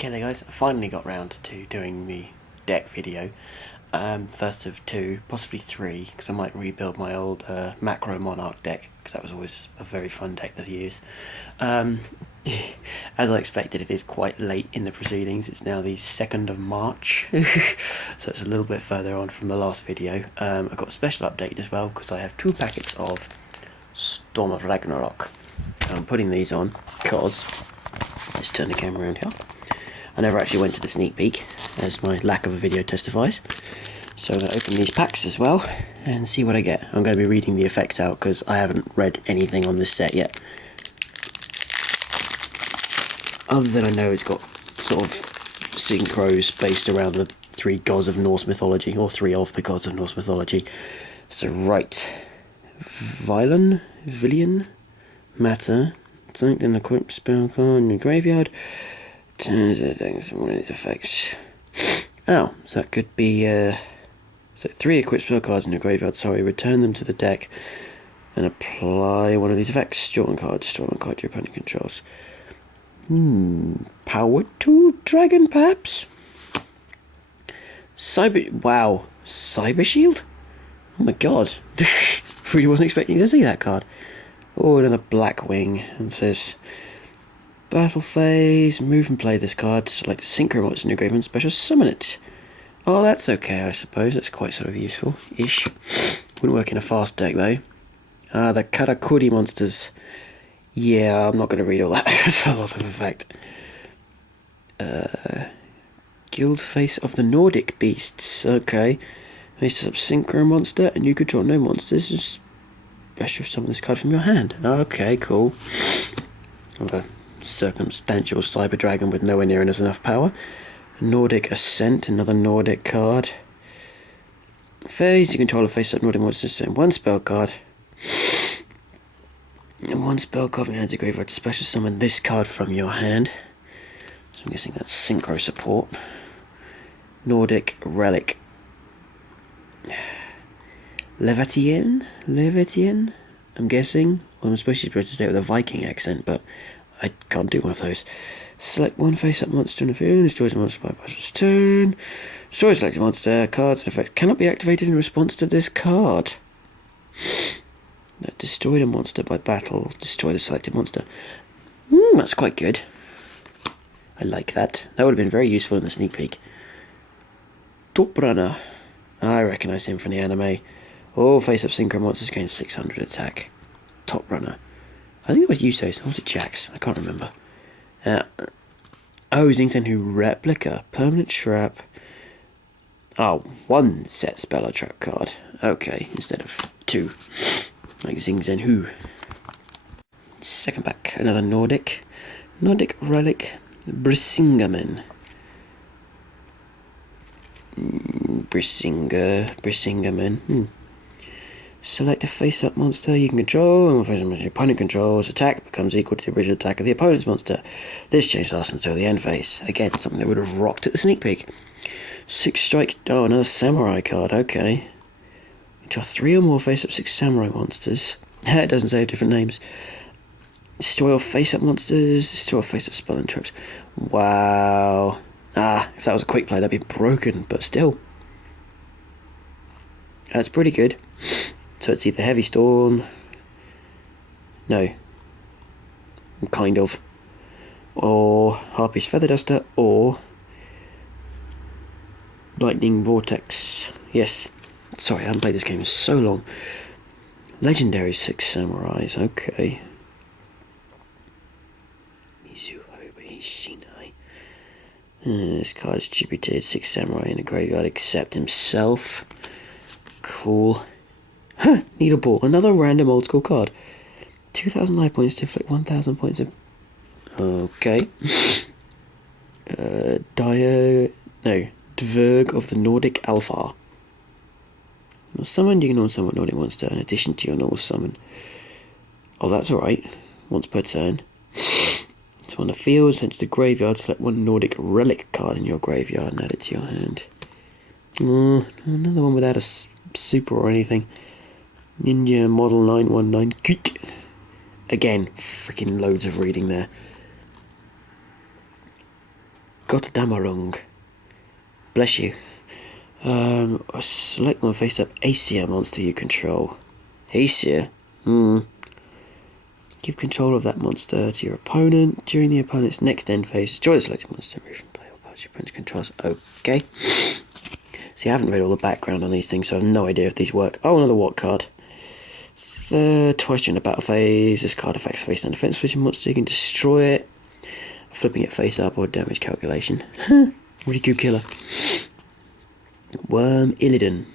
Okay there guys, I finally got round to doing the deck video. First of two, possibly three, because I might rebuild my old Macro Monarch deck, because that was always a very fun deck that I use. As I expected, it is quite late in the proceedings. It's now the 2nd of March, so it's a little bit further on from the last video. I've got a special update as well, because I have 2 packets of Storm of Ragnorok. I'm putting these on because, let's turn the camera around here. I never actually went to the sneak peek, as my lack of a video testifies. So I'm going to open these packs as well and see what I get. I'm going to be reading the effects out because I haven't read anything on this set yet. Other than I know it's got sort of synchros based around the 3 gods of Norse mythology, or 3 of the gods of Norse mythology. So right, Villian, Matter, something in the equip spell card in your graveyard. One of these effects. Oh, so that could be so 3 equipped spell cards in your graveyard, sorry, return them to the deck and apply one of these effects. Draw one card your opponent controls. Power 2 dragon perhaps? Wow, Cyber Shield? Oh my god. Really wasn't expecting to see that card. Oh, another black wing, and says battle phase, move and play this card, select a synchro monster in your graveyard and special summon it. Oh, that's okay, I suppose. That's quite sort of useful-ish. Wouldn't work in a fast deck, though. The Karakuri monsters. Yeah, I'm not going to read all that. That's a lot of effect. Guild Face of the Nordic Beasts. Okay. Face up synchro monster, and you control no monsters. Just special summon this card from your hand. Okay, cool. Okay. Circumstantial Cyber Dragon with nowhere near enough power. Nordic Ascent, another Nordic card. Phase, you control a face-up Nordic monster system. 1 spell card. And 1 spell card from your hand to graveyard to special summon this card from your hand. So I'm guessing that's synchro support. Nordic Relic. Levitian? I'm guessing. Well, I'm supposed to say it with a Viking accent, but I can't do one of those. Select 1 face-up monster in the field, destroys a monster by battle turn. Destroy selected monster, cards and effects cannot be activated in response to this card. Destroy the monster by battle, destroy the selected monster. That's quite good. I like that. That would have been very useful in the sneak peek. Top Runner. I recognise him from the anime. Oh, face-up synchro monsters gain 600 attack. Top Runner. I think it was Usos, or was it Jax? I can't remember. Zing Zenhu Replica. Permanent trap. Oh, 1 set spell or trap card. Okay, instead of 2. Like Zing Zenhu. Second pack, another Nordic. Nordic Relic. Brisingamen. Brisingamen. Select a face-up monster you can control, and your opponent controls, attack becomes equal to the original attack of the opponent's monster. This change lasts until the end phase. Again, something that would have rocked at the sneak peek. 6 strike, oh, another samurai card, okay. Draw 3 or more face-up 6 samurai monsters. It doesn't say different names. Destroy all face-up monsters, destroy all face-up spell and traps. Wow. If that was a quick play, that'd be broken, but still. That's pretty good. So it's either Heavy Storm, no, kind of, or Harpy's Feather Duster, or Lightning Vortex. Yes, sorry, I haven't played this game in so long. Legendary 6 Samurais, okay. This card is distributed 6 Samurai in a graveyard except himself. Cool. Needleball, another random old school card. 2,000 life points to inflict 1,000 points of. Okay. Dverg of the Nordic Alpha. Summon, you can normal summon Nordic monster in addition to your normal summon. Oh, that's alright. Once per turn. So on the field, send to the graveyard, select 1 Nordic Relic card in your graveyard and add it to your hand. Another one without a super or anything. Ninja Model 919 Geek. Again, freaking loads of reading there. Gottdamarung. Bless you. I select one face up Aesir monster you control. Aesir? Give control of that monster to your opponent during the opponent's next end phase. Destroy the selected monster, remove from play all cards your opponent controls. Okay. See, I haven't read all the background on these things, so I have no idea if these work. Oh, another what card? Twice during the battle phase, this card affects face and defense vision monster. You can destroy it, flipping it face up or damage calculation. Really good killer. Worm Illidan.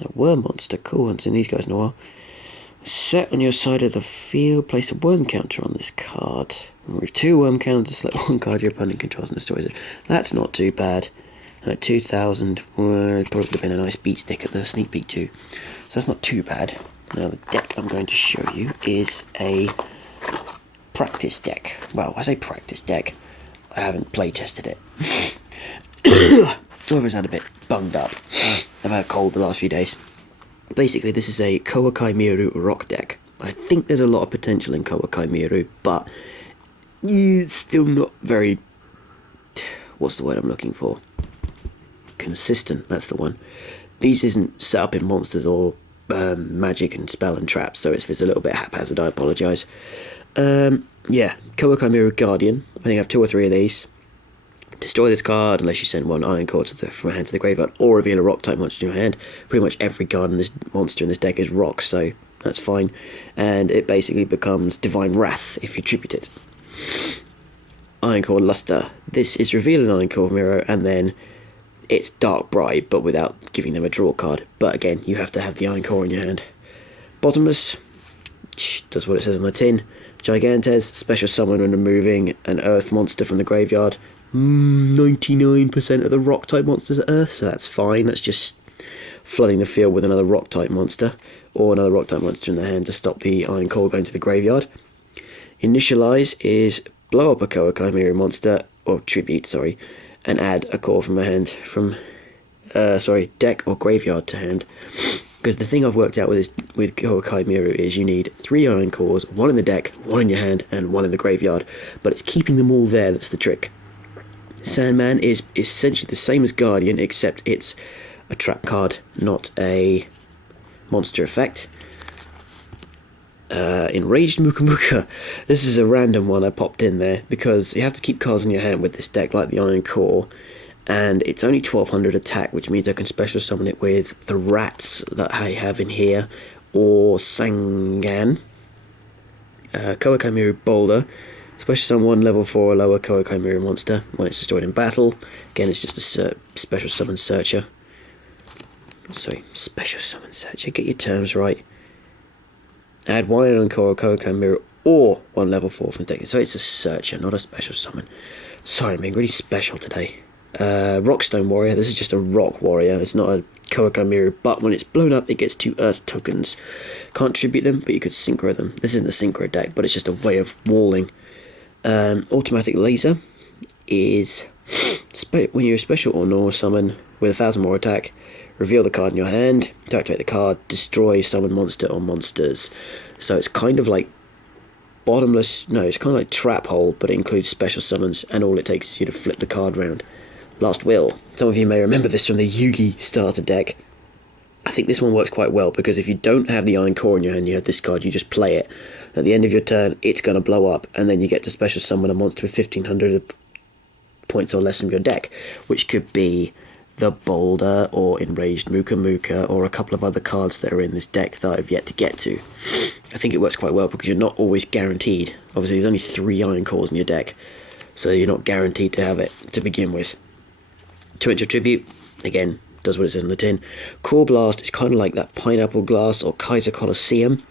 A worm monster. Cool, haven't seen these guys in a while. Set on your side of the field, place a worm counter on this card. Remove 2 worm counters, select one card your opponent controls and destroys it. That's not too bad. And at 2,000, probably would have been a nice beat stick at the sneak peek too. So that's not too bad. Now the deck I'm going to show you is a practice deck. Well, I say practice deck. I haven't play tested it. Whoever's had a bit bunged up. I've had a cold the last few days. Basically, this is a Koa'ki Mieru rock deck. I think there's a lot of potential in Koa'ki Mieru, but it's still not very... What's the word I'm looking for? Consistent, that's the one. These isn't set up in monsters or magic and spell and traps, so if it's a little bit haphazard, I apologise. Yeah, Koa'ki Mieru Guardian. I think I have 2 or 3 of these. Destroy this card unless you send one iron core from your hand to the graveyard, or reveal a rock type monster in your hand. Pretty much every card in this monster in this deck is rock, so that's fine. And it basically becomes Divine Wrath if you tribute it. Iron Core Luster. This is reveal an Iron Core Mirror, and then it's Dark Bribe, but without giving them a draw card. But again, you have to have the Iron Core in your hand. Bottomless. Does what it says on the tin. Gigantes. Special summon when removing an earth monster from the graveyard. 99% of the rock type monsters are earth, so that's fine. That's just flooding the field with another rock type monster, or another rock type monster in the hand to stop the iron core going to the graveyard. Initialize is blow up a Koa'ki Mieru monster, or tribute, sorry, and add a core from my hand from deck or graveyard to hand. Because the thing I've worked out with Koa'ki Mieru is you need 3 iron cores, 1 in the deck, 1 in your hand, and 1 in the graveyard. But it's keeping them all there that's the trick. Sandman is essentially the same as Guardian, except it's a trap card, not a monster effect. Enraged Muka Muka. This is a random one I popped in there, because you have to keep cards in your hand with this deck, like the Iron Core, and it's only 1200 attack, which means I can special summon it with the rats that I have in here, or Sangan. Koa'ki Mieru Boulder. Special summon 1 level 4 or lower Koa'ki Mieru monster when it's destroyed in battle. Again, it's just a special summon searcher. Sorry, special summon searcher. Get your terms right. Add 1 iron core Koa'ki Mieru or 1 level 4 from deck. So it's a searcher, not a special summon. Sorry, I'm being really special today. Rockstone Warrior. This is just a rock warrior. It's not a Koa'ki Mieru, but when it's blown up, it gets 2 earth tokens. Can't tribute them, but you could synchro them. This isn't a synchro deck, but it's just a way of walling. Automatic laser is when you're a special or normal summon with 1000 more attack, reveal the card in your hand, to activate the card, destroy summon monster or monsters. So it's kind of like bottomless, no, it's kind of like trap hole, but it includes special summons, and all it takes is you to flip the card round. Last Will. Some of you may remember this from the Yugi starter deck. I think this one works quite well, because if you don't have the Iron Core in your hand, you have this card, you just play it. At the end of your turn, it's going to blow up, and then you get to special summon a monster with 1500 points or less from your deck, which could be the Boulder, or Enraged Muka Muka, or a couple of other cards that are in this deck that I've yet to get to. I think it works quite well, because you're not always guaranteed. Obviously, there's only 3 Iron Cores in your deck, so you're not guaranteed to have it to begin with. 2-inch Tribute, again, does what it says on the tin. Core Blast is kind of like that Pineapple Glass or Kaiser Colosseum,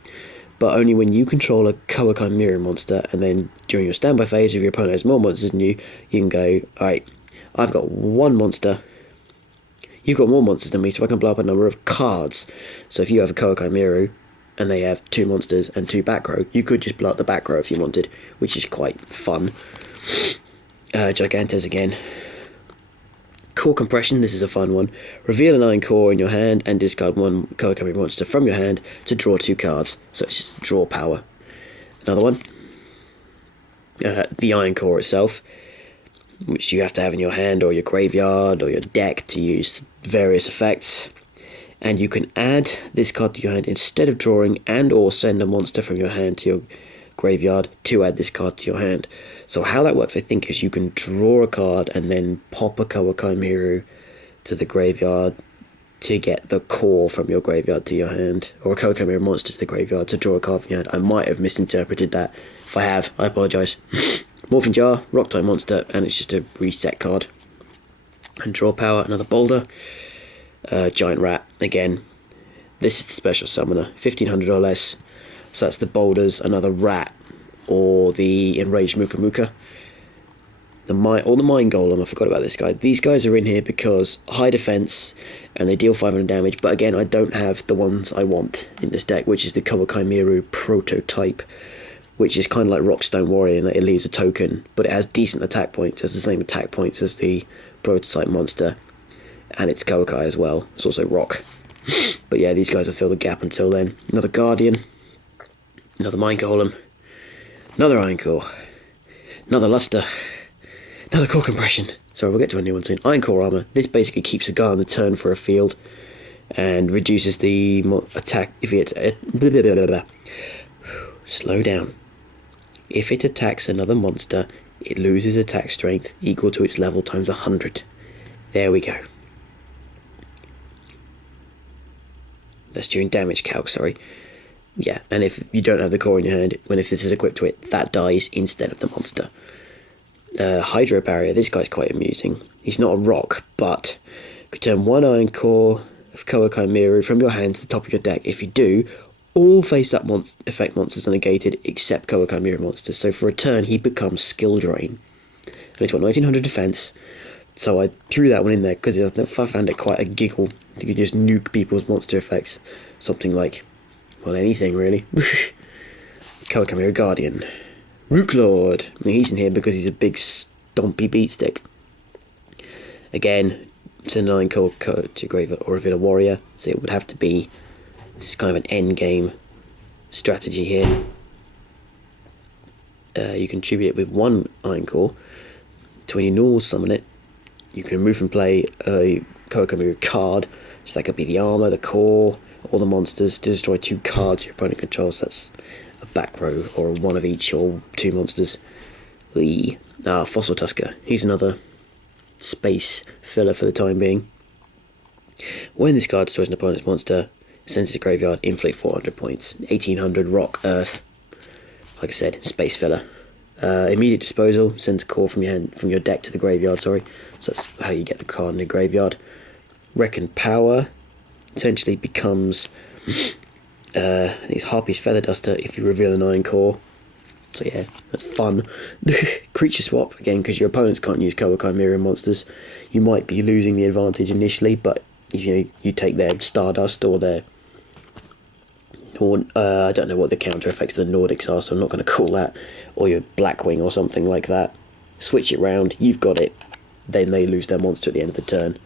but only when you control a Koa'ki Mieru monster, and then during your standby phase, if your opponent has more monsters than you, you can go, alright, I've got 1 monster, you've got more monsters than me, so I can blow up a number of cards. So if you have a Koa'ki Mieru, and they have 2 monsters and 2 back row, you could just blow up the back row if you wanted, which is quite fun. Gigantes again. Core Compression, this is a fun one. Reveal an Iron Core in your hand and discard 1 Koa'ki Mieru monster from your hand to draw 2 cards. So it's just draw power. Another one. The Iron Core itself. which you have to have in your hand or your graveyard or your deck to use various effects. And you can add this card to your hand instead of drawing and or send a monster from your hand to your graveyard to add this card to your hand. So how that works, I think, is you can draw a card and then pop a Koa'ki Mieru to the graveyard to get the core from your graveyard to your hand, or a Koa'ki Mieru monster to the graveyard to draw a card from your hand. I might have misinterpreted that. If I have, I apologise. Morphing Jar, rock type monster, and it's just a reset card. And draw power, another boulder. Giant rat, again. This is the special summoner, 1500 or less. So that's the boulders, another rat, or the enraged Muka Muka. The Mine Golem, I forgot about this guy. These guys are in here because high defense and they deal 500 damage, but again, I don't have the ones I want in this deck, which is the Koa'ki Mieru prototype, which is kind of like Rockstone Warrior in that it leaves a token, but it has decent attack points. It has the same attack points as the prototype monster, and it's Koa'ki as well. It's also rock. But yeah, these guys will fill the gap until then. Another Guardian, another Mine Golem, another Iron Core, another Luster, another Core Compression. Sorry, we'll get to a new one soon. Iron Core Armor. This basically keeps a guy on the turn for a field and reduces the attack if it's... Slow down. If it attacks another monster, it loses attack strength equal to its level times 100. There we go. That's during damage calc, sorry. Yeah, and if you don't have the core in your hand, if this is equipped to it, that dies instead of the monster. Hydro Barrier, this guy's quite amusing. He's not a rock, but you can turn one Iron Core of Koa'ki Mieru from your hand to the top of your deck. If you do, all face-up effect monsters are negated except Koa'ki Mieru monsters. So for a turn, he becomes Skill Drain. And he's got 1900 defense, so I threw that one in there because I found it quite a giggle. You could just nuke people's monster effects. Something like, well, anything really. Koa'ki Mieru Guardian. Rook Lord. I mean, he's in here because he's a big stompy beatstick. Again, send an Iron Core to graveyard or if it's a warrior, so it would have to be. This is kind of an end game strategy here. You contribute it with one Iron Core to when you normal summon it. You can remove from play a Koa'ki Mieru card, so that could be the armor, the core, all the monsters, to destroy 2 cards your opponent controls. That's a back row, or one of each, or 2 monsters. Fossil Tusker. He's another space filler for the time being. When this card destroys an opponent's monster, sends it to graveyard, inflict 400 points. 1800 rock, earth. Like I said, space filler. Immediate disposal, sends a core from your deck to the graveyard, sorry. So that's how you get the card in the graveyard. Reckon Power essentially becomes I think it's Harpy's Feather Duster if you reveal an Iron Core. So yeah, that's fun. Creature swap, again, because your opponents can't use Koa'ki Mieru monsters. You might be losing the advantage initially, but you take their Stardust or their... I don't know what the counter effects of the Nordics are, so I'm not going to call that. Or your Blackwing or something like that. Switch it round, you've got it. Then they lose their monster at the end of the turn.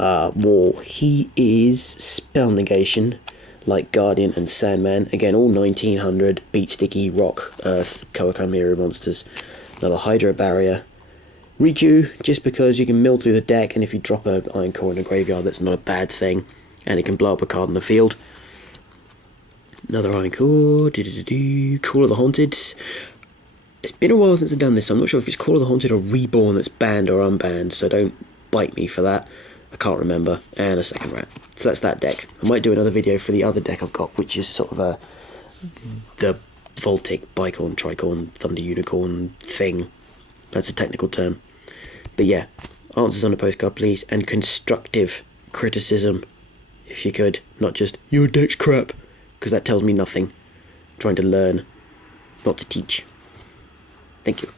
Wall. He is Spell Negation, like Guardian and Sandman. Again, all 1900 beat sticky rock, earth, Koa'ki Mieru monsters. Another Hydro Barrier. Riku, just because you can mill through the deck, and if you drop an Iron Core in a graveyard, that's not a bad thing. And it can blow up a card in the field. Another Iron Core. Call of the Haunted. It's been a while since I've done this, so I'm not sure if it's Call of the Haunted or Reborn that's banned or unbanned, so don't bite me for that. I can't remember. And a second rat. So that's that deck. I might do another video for the other deck I've got, which is sort of the Voltic, Bicorn, Tricorn, Thunder Unicorn thing. That's a technical term. But yeah, answers on a postcard, please, and constructive criticism, if you could. Not just, your deck's crap, because that tells me nothing. I'm trying to learn, not to teach. Thank you.